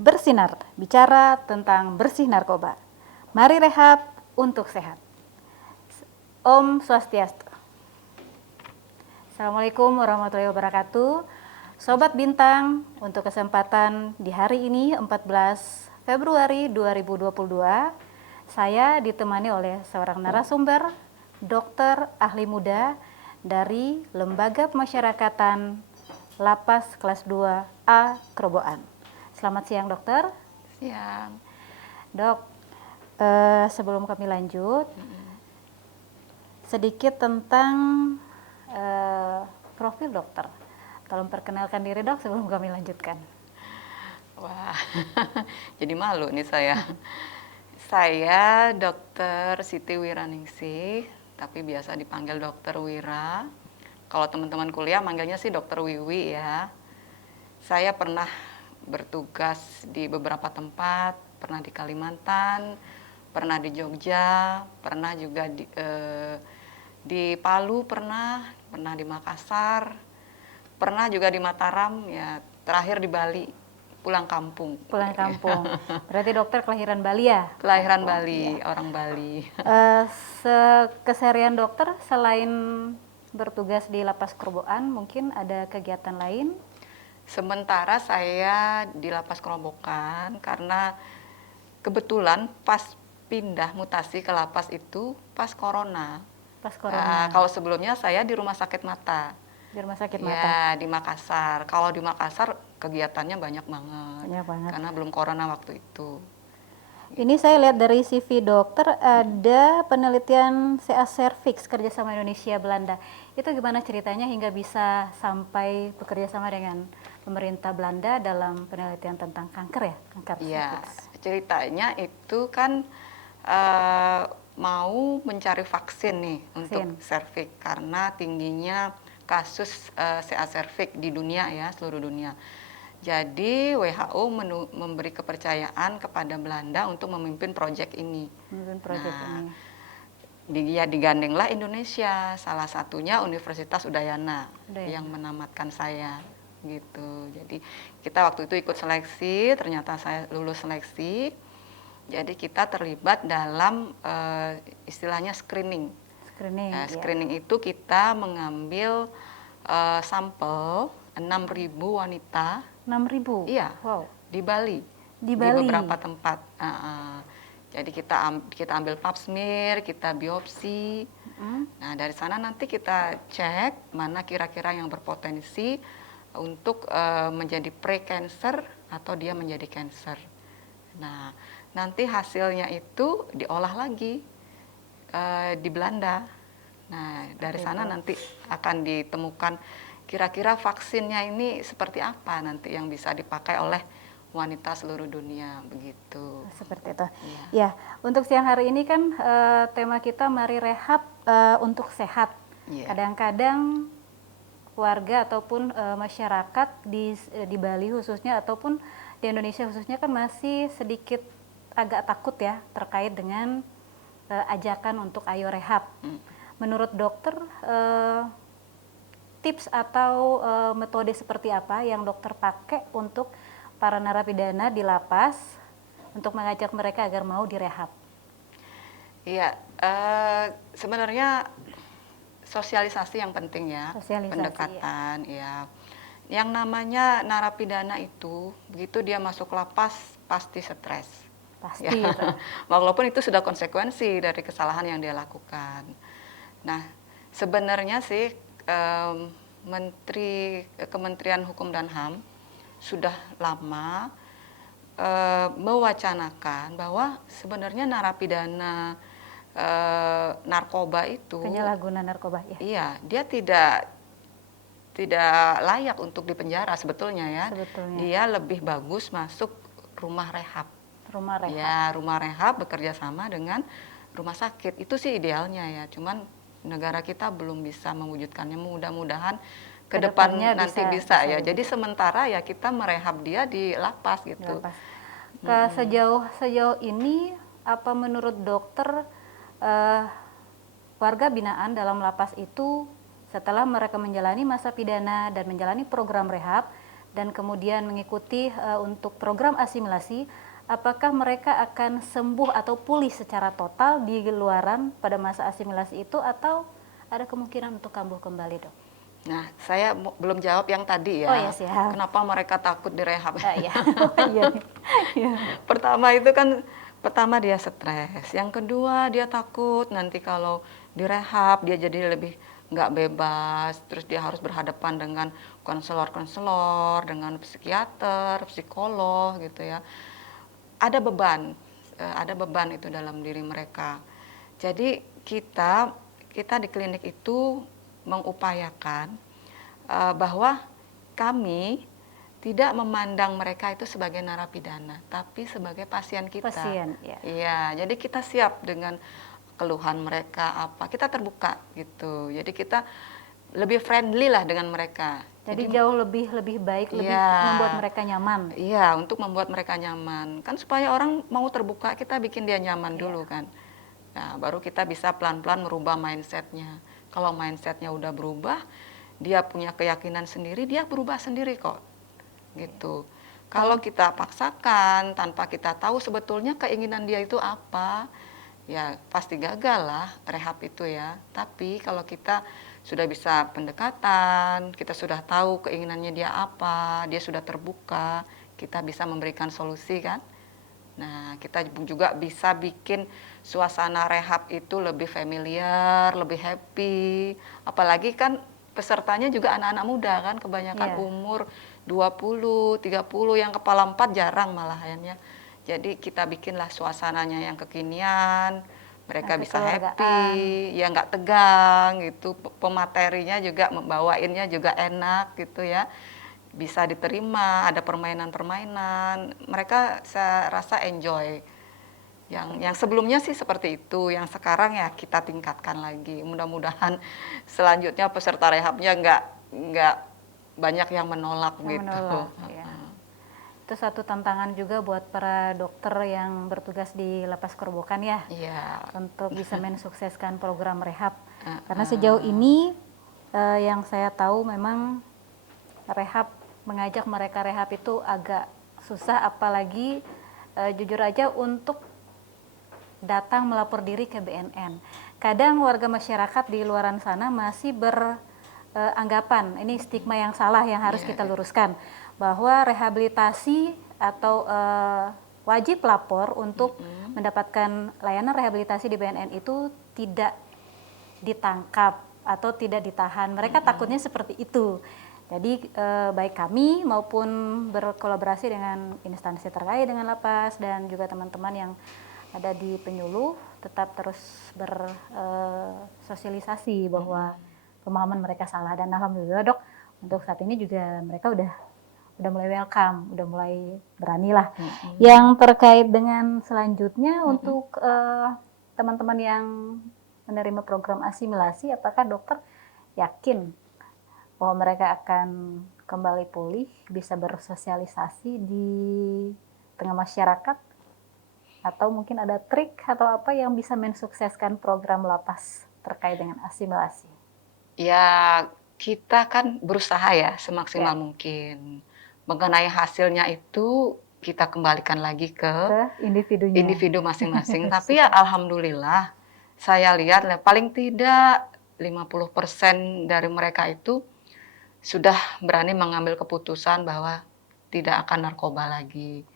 Bersinar, bicara tentang bersih narkoba. Mari rehab untuk sehat. Om Swastiastu. Assalamualaikum warahmatullahi wabarakatuh. Sobat Bintang, untuk kesempatan di hari ini 14 Februari 2022, saya ditemani oleh seorang narasumber, dokter ahli muda dari Lembaga Pemasyarakatan Lapas Kelas 2A Kroboan. Selamat siang dokter. Siang. Dok, sebelum kami lanjut, sedikit tentang profil dokter. Tolong perkenalkan diri dok sebelum kami lanjutkan. Wah, jadi malu nih saya. Saya Dokter Siti Wiraningsih, tapi biasa dipanggil Dokter Wira. Kalau teman-teman kuliah manggilnya sih Dokter Wiwi ya. Saya pernah bertugas di beberapa tempat, pernah di Kalimantan, pernah di Jogja, pernah juga di Palu, pernah di Makassar, pernah juga di Mataram, ya terakhir di Bali, pulang kampung. Pulang kampung. Berarti dokter kelahiran Bali ya? Kelahiran Bali, ya. Orang Bali. Keseharian dokter selain bertugas di Lapas Kroboan, mungkin ada kegiatan lain? Sementara saya di Lapas Kerobokan karena kebetulan pas pindah mutasi ke lapas itu pas corona. Pas corona. Kalau sebelumnya saya di rumah sakit mata. Di rumah sakit mata? Ya, di Makassar. Kalau di Makassar kegiatannya banyak banget. Banyak banget. Karena belum corona waktu itu. Ini saya lihat dari CV dokter ada penelitian CA Cervix kerjasama Indonesia Belanda. Itu gimana ceritanya hingga bisa sampai bekerja sama dengan pemerintah Belanda dalam penelitian tentang kanker ya? Kanker Ya, cervix. ceritanya itu kan mau mencari vaksin nih untuk cervix karena tingginya kasus CA cervix di dunia ya, seluruh dunia. Jadi WHO memberi kepercayaan kepada Belanda untuk memimpin proyek ini. Digandenglah Indonesia, salah satunya Universitas Udayana yang menamatkan saya gitu. Jadi kita waktu itu ikut seleksi, ternyata saya lulus seleksi. Jadi kita terlibat dalam istilahnya screening. Screening itu kita mengambil sampel 6.000 wanita. 6.000? Iya. Wow. Di Bali. Di beberapa tempat. Jadi kita ambil pap smear, kita biopsi. Nah, dari sana nanti kita cek mana kira-kira yang berpotensi untuk menjadi pre-cancer atau dia menjadi cancer. Nah, nanti hasilnya itu diolah lagi di Belanda. Nah, dari sana nanti akan ditemukan kira-kira vaksinnya ini seperti apa nanti yang bisa dipakai oleh wanita seluruh dunia, begitu. Seperti itu. Ya, untuk siang hari ini kan tema kita mari rehab untuk sehat. Kadang-kadang warga ataupun masyarakat di Bali khususnya ataupun di Indonesia khususnya kan masih sedikit agak takut ya terkait dengan ajakan untuk ayo rehab. Menurut dokter, tips atau metode seperti apa yang dokter pakai untuk para narapidana di lapas untuk mengajak mereka agar mau direhab? Iya, sebenarnya sosialisasi yang penting ya, pendekatan ya. Yang namanya narapidana itu begitu dia masuk lapas pasti stres. Pasti. Ya. Walaupun itu sudah konsekuensi dari kesalahan yang dia lakukan. Nah, sebenarnya sih Kementerian Hukum dan HAM sudah lama mewacanakan bahwa sebenarnya narapidana narkoba itu penyalahguna narkoba ya. Iya, dia tidak layak untuk dipenjara sebetulnya ya. Dia lebih bagus masuk rumah rehab. Ya, rumah rehab bekerja sama dengan rumah sakit. Itu sih idealnya ya. Cuman negara kita belum bisa mewujudkannya. Mudah-mudahan ke depannya nanti bisa ya. Jadi sementara ya kita merehab dia di lapas gitu. Sejauh ini apa menurut dokter warga binaan dalam lapas itu setelah mereka menjalani masa pidana dan menjalani program rehab dan kemudian mengikuti untuk program asimilasi, apakah mereka akan sembuh atau pulih secara total di luaran pada masa asimilasi itu, atau ada kemungkinan untuk kambuh kembali, Dok? Nah, saya belum jawab yang tadi ya. Oh ya, siap. Kenapa mereka takut direhab? Iya. Iya. Pertama dia stres. Yang kedua dia takut nanti kalau direhab dia jadi lebih nggak bebas. Terus dia harus berhadapan dengan konselor, dengan psikiater, psikolog gitu ya. Ada beban itu dalam diri mereka. Jadi kita di klinik itu mengupayakan bahwa kami tidak memandang mereka itu sebagai narapidana, tapi sebagai pasien kita. Pasien, ya. Iya, jadi kita siap dengan keluhan mereka apa, kita terbuka gitu. Jadi kita lebih friendly lah dengan mereka. Jadi jauh lebih baik, lebih membuat mereka nyaman. Iya, untuk membuat mereka nyaman. Kan supaya orang mau terbuka, kita bikin dia nyaman dulu kan. Nah, baru kita bisa pelan-pelan merubah mindsetnya. Kalau mindsetnya udah berubah, dia punya keyakinan sendiri, dia berubah sendiri kok. Gitu. Kalau kita paksakan tanpa kita tahu sebetulnya keinginan dia itu apa, ya pasti gagal lah rehab itu ya. Tapi kalau kita sudah bisa pendekatan, kita sudah tahu keinginannya dia apa, dia sudah terbuka, kita bisa memberikan solusi kan. Nah, kita juga bisa bikin suasana rehab itu lebih familiar, lebih happy. Apalagi kan pesertanya juga anak-anak muda kan, kebanyakan umur 20, 30, yang kepala 4 jarang malahan ya. Jadi kita bikinlah suasananya yang kekinian, mereka bisa happy, ya nggak tegang gitu. Pematerinya juga, membawainnya juga enak gitu ya. Bisa diterima, ada permainan-permainan, mereka saya rasa enjoy. Yang sebelumnya sih seperti itu, yang sekarang ya kita tingkatkan lagi. Mudah-mudahan selanjutnya peserta rehabnya nggak banyak yang menolak gitu. Ya. Itu satu tantangan juga buat para dokter yang bertugas di Lapas Kerobokan ya, untuk bisa mensukseskan program rehab. Karena sejauh ini yang saya tahu memang mengajak mereka rehab itu agak susah, apalagi jujur aja untuk datang melapor diri ke BNN. Kadang warga masyarakat di luaran sana masih beranggapan, ini stigma yang salah yang harus kita luruskan, bahwa rehabilitasi atau wajib lapor untuk mendapatkan layanan rehabilitasi di BNN itu tidak ditangkap atau tidak ditahan. Mereka takutnya seperti itu. Jadi baik kami maupun berkolaborasi dengan instansi terkait dengan lapas dan juga teman-teman yang ada di penyuluh tetap terus bersosialisasi bahwa pemahaman mereka salah, dan alhamdulillah Dok, untuk saat ini juga mereka udah mulai welcome, udah mulai berani lah. Yang terkait dengan selanjutnya untuk teman-teman yang menerima program asimilasi, apakah dokter yakin bahwa mereka akan kembali pulih, bisa bersosialisasi di tengah masyarakat, atau mungkin ada trik atau apa yang bisa mensukseskan program lapas terkait dengan asimilasi? Ya, kita kan berusaha ya semaksimal mungkin. Mengenai hasilnya itu kita kembalikan lagi ke individu masing-masing. Tapi ya alhamdulillah, saya lihat paling tidak 50% dari mereka itu sudah berani mengambil keputusan bahwa tidak akan narkoba lagi.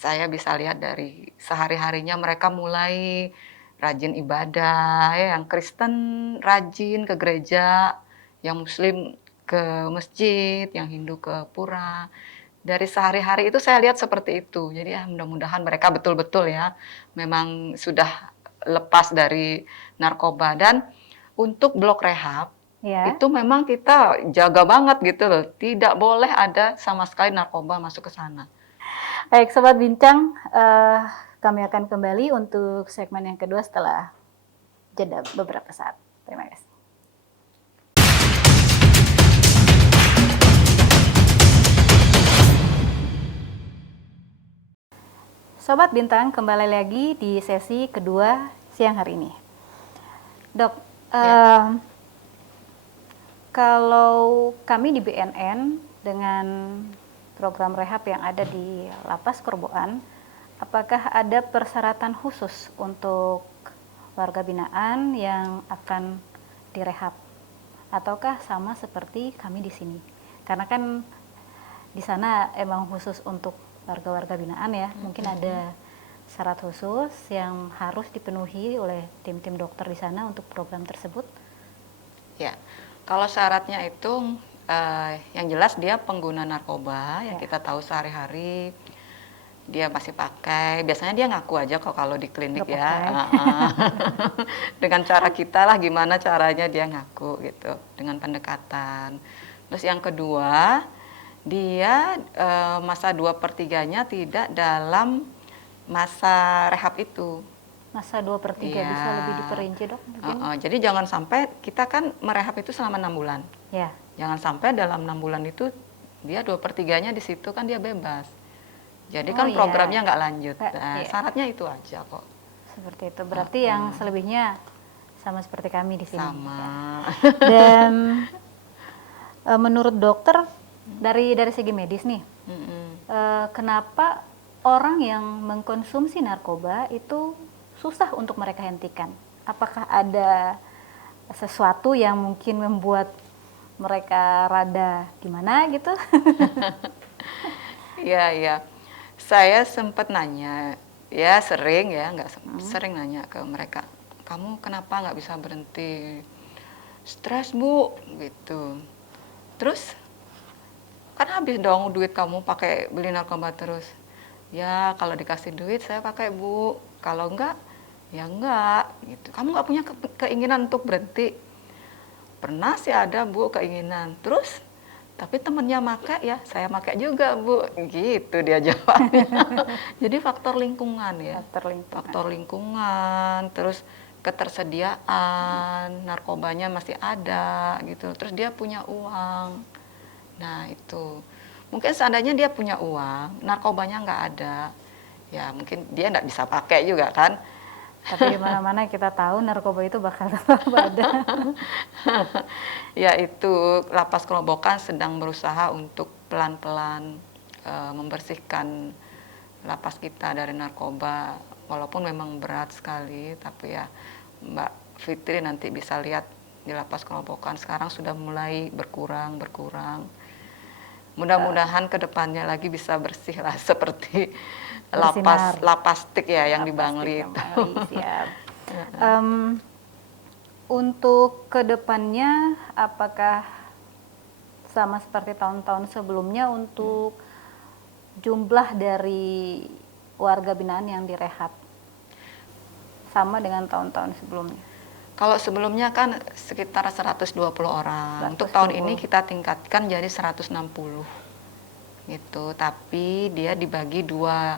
Saya bisa lihat dari sehari-harinya mereka mulai rajin ibadah, ya, yang Kristen rajin ke gereja, yang Muslim ke masjid, yang Hindu ke pura. Dari sehari-hari itu saya lihat seperti itu. Jadi ya mudah-mudahan mereka betul-betul ya memang sudah lepas dari narkoba. Dan untuk blok rehab, itu memang kita jaga banget gitu loh. Tidak boleh ada sama sekali narkoba masuk ke sana. Baik, Sobat Bincang, kami akan kembali untuk segmen yang kedua setelah jeda beberapa saat. Terima kasih. Sobat Bintang, kembali lagi di sesi kedua siang hari ini. Dok, kalau kami di BNN dengan program rehab yang ada di Lapas Kerboan, apakah ada persyaratan khusus untuk warga binaan yang akan direhab? Ataukah sama seperti kami di sini? Karena kan di sana emang khusus untuk warga-warga binaan ya, mungkin ada syarat khusus yang harus dipenuhi oleh tim-tim dokter di sana untuk program tersebut? Ya, kalau syaratnya itu yang jelas dia pengguna narkoba yang kita tahu sehari-hari dia masih pakai. Biasanya dia ngaku aja kok kalau di klinik ya. Dengan cara kita lah gimana caranya dia ngaku gitu dengan pendekatan. Terus yang kedua dia masa 2/3-nya tidak dalam masa rehab itu. Masa 2/3 bisa lebih diperinci dok? Jadi jangan sampai kita kan merehab itu selama 6 bulan. Ya. Jangan sampai dalam 6 bulan itu dia 2/3-nya di situ kan dia bebas. Jadi kan programnya nggak lanjut. Nah, syaratnya itu aja kok. Seperti itu. Berarti yang selebihnya sama seperti kami di sini. Sama. Dan menurut dokter dari segi medis nih, kenapa orang yang mengkonsumsi narkoba itu susah untuk mereka hentikan? Apakah ada sesuatu yang mungkin membuat mereka rada gimana gitu? Iya. Saya sempat nanya, ya sering ya, sering nanya ke mereka, kamu kenapa nggak bisa berhenti? Stres bu, gitu. Terus, kan habis dong duit kamu pakai beli narkoba terus. Ya kalau dikasih duit saya pakai bu, kalau enggak, ya enggak. Gitu. Kamu nggak punya keinginan untuk berhenti? Pernah sih ada bu keinginan, terus tapi temennya make ya saya make juga bu, gitu dia jawabnya. Jadi faktor lingkungan ya, faktor lingkungan, terus ketersediaan narkobanya masih ada gitu, terus dia punya uang. Nah itu mungkin seandainya dia punya uang, narkobanya nggak ada, ya mungkin dia nggak bisa pakai juga kan. Tapi di mana-mana kita tahu narkoba itu bakal tetap ada. Ya itu Lapas Kerobokan sedang berusaha untuk pelan-pelan membersihkan lapas kita dari narkoba. Walaupun memang berat sekali, tapi ya Mbak Fitri nanti bisa lihat di Lapas Kerobokan sekarang sudah mulai berkurang. Mudah-mudahan kedepannya lagi bisa bersih lah seperti lapastik ya yang di Bangli itu. Siap. Untuk kedepannya apakah sama seperti tahun-tahun sebelumnya untuk jumlah dari warga binaan yang direhab sama dengan tahun-tahun sebelumnya? Kalau sebelumnya kan sekitar 120 orang. Untuk tahun ini kita tingkatkan jadi 160 gitu. Tapi dia dibagi dua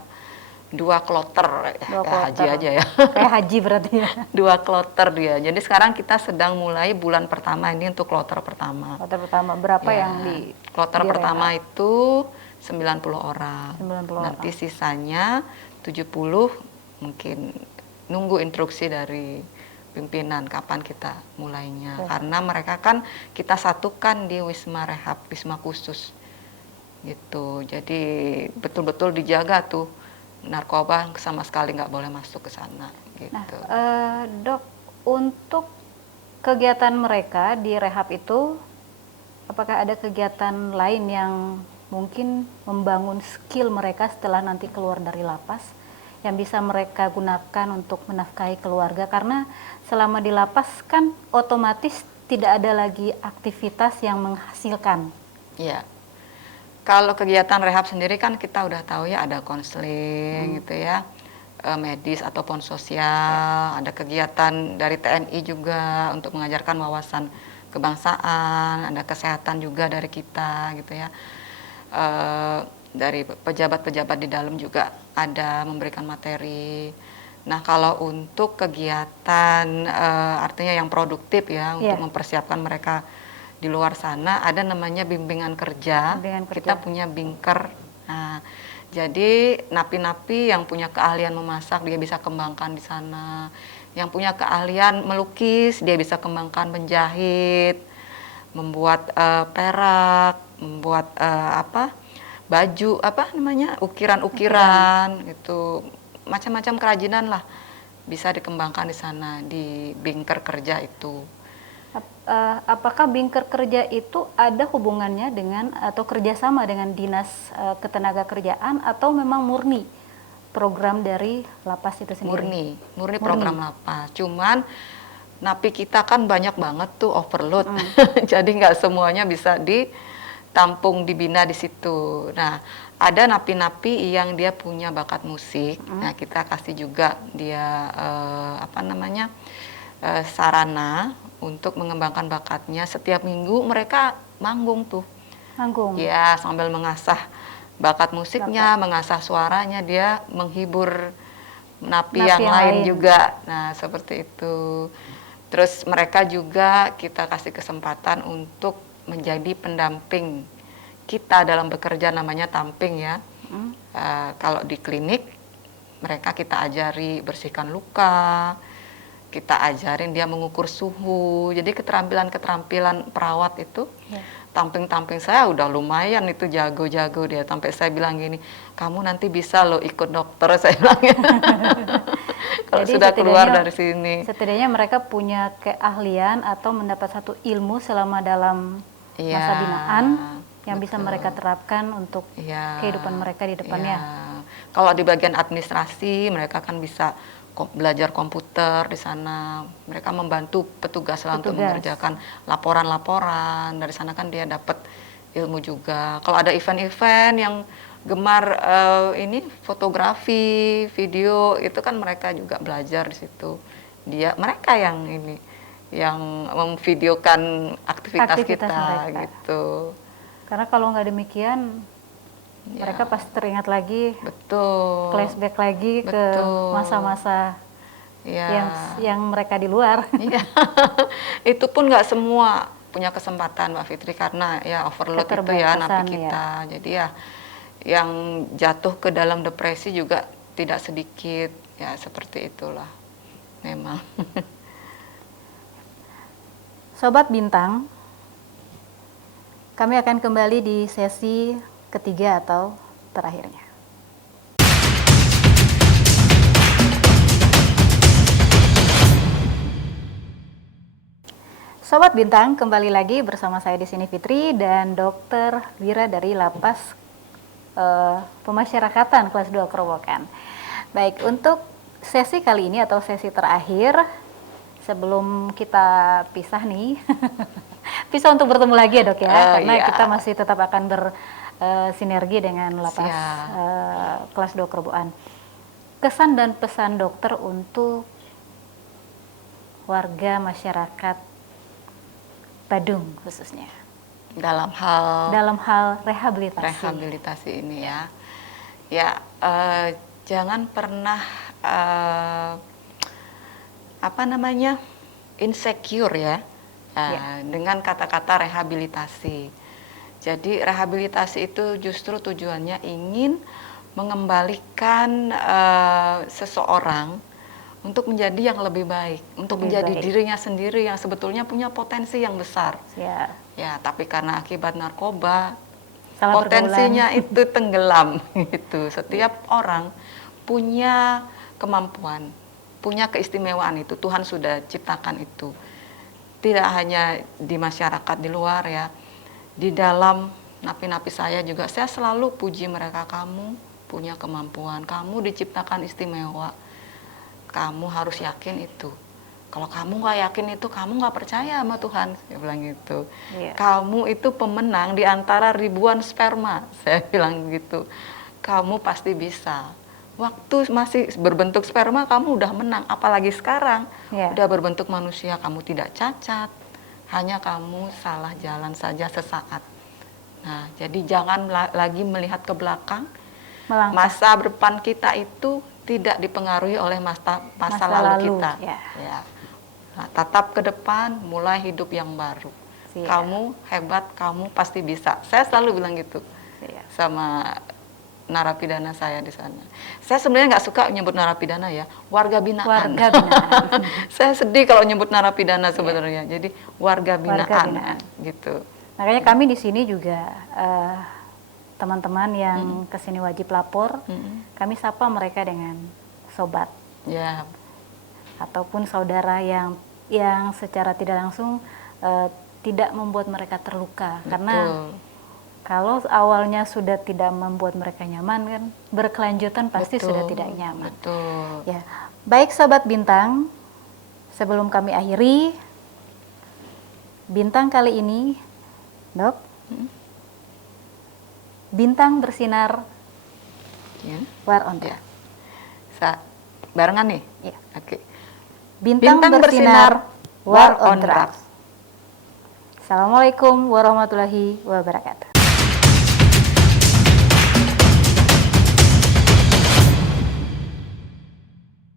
kloter, haji aja ya. Kayak haji berarti ya. 2 kloter dia. Jadi sekarang kita sedang mulai bulan pertama ini untuk kloter pertama. Kloter pertama berapa yang di kloter pertama itu 90 orang. 90 Nanti orang. sisanya 70 mungkin nunggu instruksi dari pimpinan kapan kita mulainya. Karena mereka kan kita satukan di Wisma Rehab, Wisma khusus. Gitu. Jadi betul-betul dijaga tuh. Narkoba sama sekali nggak boleh masuk ke sana gitu. Nah, dok, untuk kegiatan mereka di rehab itu apakah ada kegiatan lain yang mungkin membangun skill mereka setelah nanti keluar dari lapas yang bisa mereka gunakan untuk menafkahi keluarga? Karena selama di lapas kan otomatis tidak ada lagi aktivitas yang menghasilkan. Iya. Kalau kegiatan rehab sendiri kan kita udah tahu ya ada konseling gitu ya, medis ataupun sosial, ada kegiatan dari TNI juga untuk mengajarkan wawasan kebangsaan, ada kesehatan juga dari kita gitu ya, dari pejabat-pejabat di dalam juga ada memberikan materi. Nah kalau untuk kegiatan artinya yang produktif ya untuk mempersiapkan mereka di luar sana ada namanya bimbingan kerja. Kita punya bingker. Nah, jadi napi-napi yang punya keahlian memasak dia bisa kembangkan di sana. Yang punya keahlian melukis dia bisa kembangkan menjahit. membuat perak, membuat baju, ukiran-ukiran gitu, macam-macam kerajinan lah bisa dikembangkan di sana di Bingker Kerja itu. Apakah Bingker Kerja itu ada hubungannya dengan atau kerjasama dengan Dinas Ketenagakerjaan atau memang murni program dari lapas itu sendiri? Murni program lapas. Cuman napi kita kan banyak banget tuh, overload. Jadi nggak semuanya bisa ditampung, dibina di situ. Nah, ada napi-napi yang dia punya bakat musik. Nah, kita kasih juga dia sarana untuk mengembangkan bakatnya. Setiap minggu mereka manggung tuh. Manggung. Ya, sambil mengasah bakat musiknya, mengasah suaranya, dia menghibur napi yang lain juga. Nah, seperti itu. Terus mereka juga kita kasih kesempatan untuk menjadi pendamping kita dalam bekerja, namanya tamping ya. Kalau di klinik, mereka kita ajari bersihkan luka, kita ajarin dia mengukur suhu. Jadi keterampilan perawat itu, tamping-tamping saya udah lumayan itu, jago-jago dia. Sampai saya bilang gini, kamu nanti bisa loh ikut dokter, saya bilang. Kalau sudah keluar dari sini. Setidaknya mereka punya keahlian atau mendapat satu ilmu selama dalam masa binaan yang bisa mereka terapkan untuk kehidupan mereka di depannya. Kalau di bagian administrasi, mereka kan bisa belajar komputer di sana. Mereka membantu petugas untuk mengerjakan laporan-laporan. Dari sana kan dia dapat ilmu juga. Kalau ada event-event yang gemar fotografi, video, itu kan mereka juga belajar di situ. Mereka yang memvideokan aktivitas kita mereka. Gitu. Karena kalau nggak demikian, mereka pasti teringat lagi, flashback lagi ke masa-masa yang mereka di luar. Itu pun nggak semua punya kesempatan, Mbak Fitri, karena ya overload itu ya napi kita. Jadi ya yang jatuh ke dalam depresi juga tidak sedikit, ya seperti itulah memang. Sobat Bintang, kami akan kembali di sesi ketiga atau terakhirnya. Sobat Bintang, kembali lagi bersama saya di sini Fitri dan Dr. Wira dari Lapas Pemasyarakatan kelas 2 Kerobokan. Baik, untuk sesi kali ini atau sesi terakhir, sebelum kita pisah nih, pisah untuk bertemu lagi ya dok ya, karena kita masih tetap akan bersinergi dengan Lapas kelas 2 Kerobokan. Kesan dan pesan dokter untuk warga masyarakat Badung khususnya. Dalam hal rehabilitasi ini ya, jangan pernah insecure ya, dengan kata-kata rehabilitasi. Jadi rehabilitasi itu justru tujuannya ingin mengembalikan seseorang untuk menjadi yang lebih baik, untuk menjadi dirinya sendiri yang sebetulnya punya potensi yang besar. Ya, tapi karena akibat narkoba, potensinya itu tenggelam gitu. Setiap orang punya kemampuan, punya keistimewaan itu. Tuhan sudah ciptakan itu. Tidak hanya di masyarakat di luar ya. Di dalam napi-napi saya juga, saya selalu puji mereka. Kamu punya kemampuan, kamu diciptakan istimewa. Kamu harus yakin itu. Kalau kamu nggak yakin itu, kamu nggak percaya sama Tuhan, saya bilang gitu. Kamu itu pemenang di antara ribuan sperma, saya bilang gitu. Kamu pasti bisa. Waktu masih berbentuk sperma, kamu udah menang. Apalagi sekarang, udah berbentuk manusia, kamu tidak cacat. Hanya kamu salah jalan saja sesaat. Nah, jadi jangan lagi melihat ke belakang. Masa depan kita itu tidak dipengaruhi oleh masa lalu kita. Nah, tatap ke depan, mulai hidup yang baru. Kamu hebat, kamu pasti bisa. Saya selalu bilang gitu sama narapidana saya di sana. Saya sebenarnya nggak suka nyebut narapidana ya, warga binaan. Warga binaan. Saya sedih kalau nyebut narapidana sebenarnya. Jadi warga binaan, gitu. Makanya kami di sini juga teman-teman yang kesini wajib lapor, kami sapa mereka dengan sobat, ya, ataupun saudara yang secara tidak langsung tidak membuat mereka terluka. Karena kalau awalnya sudah tidak membuat mereka nyaman kan, berkelanjutan pasti sudah tidak nyaman. Betul. Ya, baik Sobat Bintang, sebelum kami akhiri, Bintang kali ini, Dok, bintang bersinar, war on track. Barengan nih? Ya. Oke. Bintang bersinar, war on track. Assalamualaikum warahmatullahi wabarakatuh.